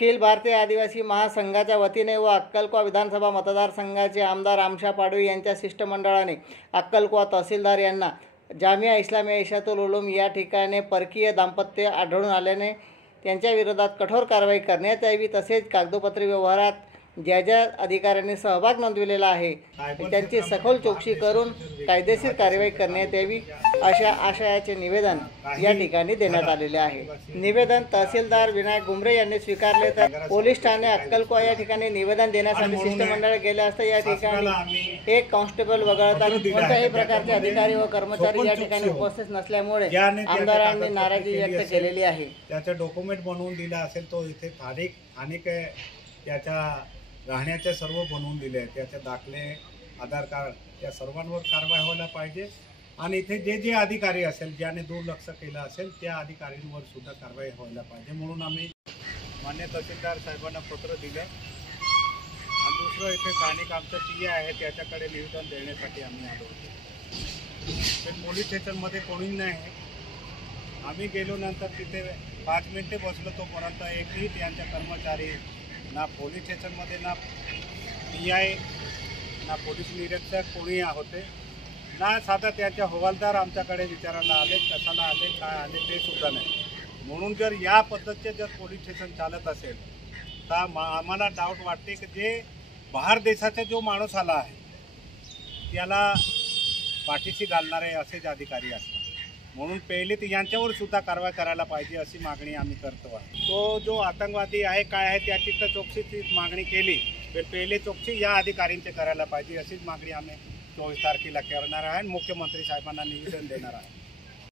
अखिल भारतीय आदिवासी महासंघाच्या वतीने व अक्कलकुवा विधानसभा मतदारसंघाचे आमदार आमशा पाडवी यांच्या शिष्टमंडळाने अक्कलकुवा तहसीलदार यांना जामिया इस्लामिया इशातुल उलूम या ठिकाणी परकीय दाम्पत्य आढळून आल्याने त्यांच्या विरोधात कठोर कारवाई करण्यात यावी, तसेच कागदोपत्री व्यवहारात ज्या ज्या अधिकाऱ्यांनी सहभाग नोंदविलेला आहे त्यांची सखोल चौकशी करून कायदेशीर कार्यवाही करण्यात यावी, अशा आशयाचे निवेदन या ठिकाणी देण्यात आलेले आहे। निवेदन तहसीलदार विनायक गुमरे यांनी स्वीकारले, तर पोलीस ठाणे अक्कलकुवा या ठिकाणी निवेदन देण्यासाठी शिष्टमंडळ गेले असता या ठिकाणी एक कॉन्स्टेबल वगळता कोणत्याही प्रकारचे अधिकारी व कर्मचारी या ठिकाणी उपस्थित नसल्यामुळे आमदारांनी नाराजी व्यक्त केलेली आहे। त्याचा डॉक्युमेंट बनवून दिला असेल तो इथे स्थानिक त्याच्या राहण्याचे सर्व बनवून दिले आहेत, त्याचे दाखले, आधार कार्ड या सर्वांवर कारवाई व्हायला पाहिजे आणि इथे जे जे अधिकारी असेल ज्याने दुर्लक्ष केलं असेल त्या अधिकाऱ्यांवर सुद्धा कारवाई व्हायला पाहिजे, म्हणून आम्ही मान्य तहसीलदार साहेबांना पत्र दिले आणि दुसरं इथे स्थानिक आमचं टी आहे त्याच्याकडे निवेदन देण्यासाठी आम्ही आलो होतो। ते पोलीस स्टेशनमध्ये कोणी नाही आहे, आम्ही गेलो नंतर तिथे 5 मिनिटे बसलो, तोपर्यंत एकही त्यांच्या कर्मचारी ना पोलीस स्टेशनमध्ये ना PI ना पोलीस निरीक्षक कोणी होते ना साधा त्यांच्या हवालदार आमच्याकडे विचारायला आले, कशाला आले काय आले ते सुद्धा नाही। म्हणून जर या पद्धतीचे जर पोलीस स्टेशन चालत असेल तर आम्हाला डाऊट वाटते की जे बाहेर देशाचा जो माणूस आला आहे त्याला पाठीशी घालणारे असेच अधिकारी असतात, म्हणून पहिले तर यांच्यावर सुद्धा कारवाई करायला पाहिजे अशी मागणी आम्ही करतो आहे। तो जो आतंकवादी आहे काय आहे त्याची तर चौकशीची मागणी केली, पण पहिले चौकशी या अधिकाऱ्यांचे करायला पाहिजे अशीच मागणी आम्ही 24 तारखेला करणार आहे, मुख्यमंत्री साहेबांना निवेदन देणार आहे।